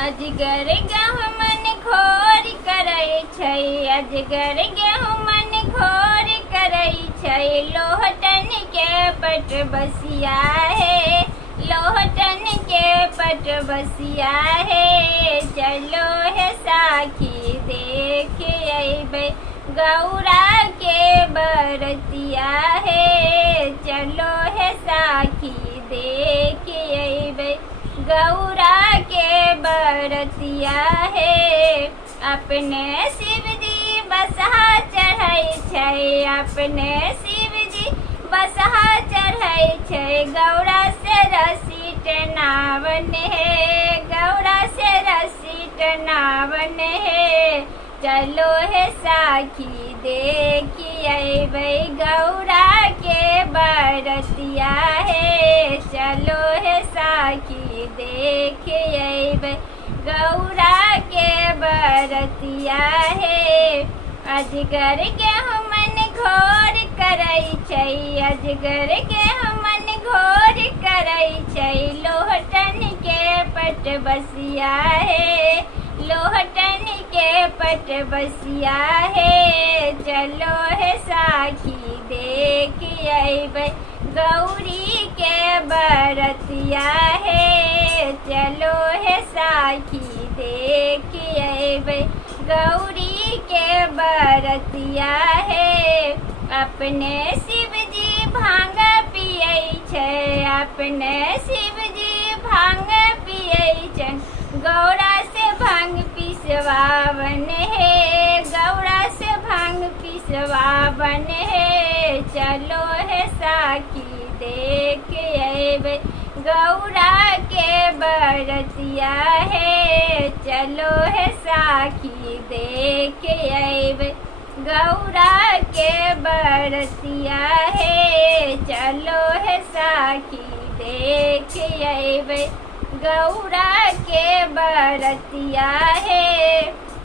अजगर गेहूँ मन घोर करै छै, अजगर गेहूँ मन घोर करै छै। लोहटन के पट बसिया है, लोहटन के पट बसिया है। चलो है साखी देख अइबै, गौरा के बरतिया है। चलो है साखी देख अइबै, गौरा के बरतिया है। अपने शिवजी बसहा चढ़ै छै, अपने शिवजी बसहा चढ़ै छै। गौरा से रस्सी टनावन है, गौरा से रस्सी टनावन है। चलो है साखी देख अइबै, गौरा के बरतिया है। चलो है साखी देख अइबै, गौरा के बरतिया है। अजगर गेहूँ मन घोर करै छै, अजगर गेहूँ मन घोर करै छै। लोहटन के पट बसिया है, लोहटन के पट बसिया है। चलो है साखी देख अइबै, गौरी के बरतिया है। चलो है साखी देख अइबै, गौरी के बरतिया है। अपने शिवजी भांग पियै छै, अपने शिवजी भांग पियै छै। गौरा से भांग पिसवावन है, गौरा से भांग पिसवावन है। चलो है साखी देख अइबै, गौरा के बरतिया है। चलो है साखी देख अइबै, गौरा के बरतिया है। चलो है साखी देख अइबै, गौरा के बरतिया है।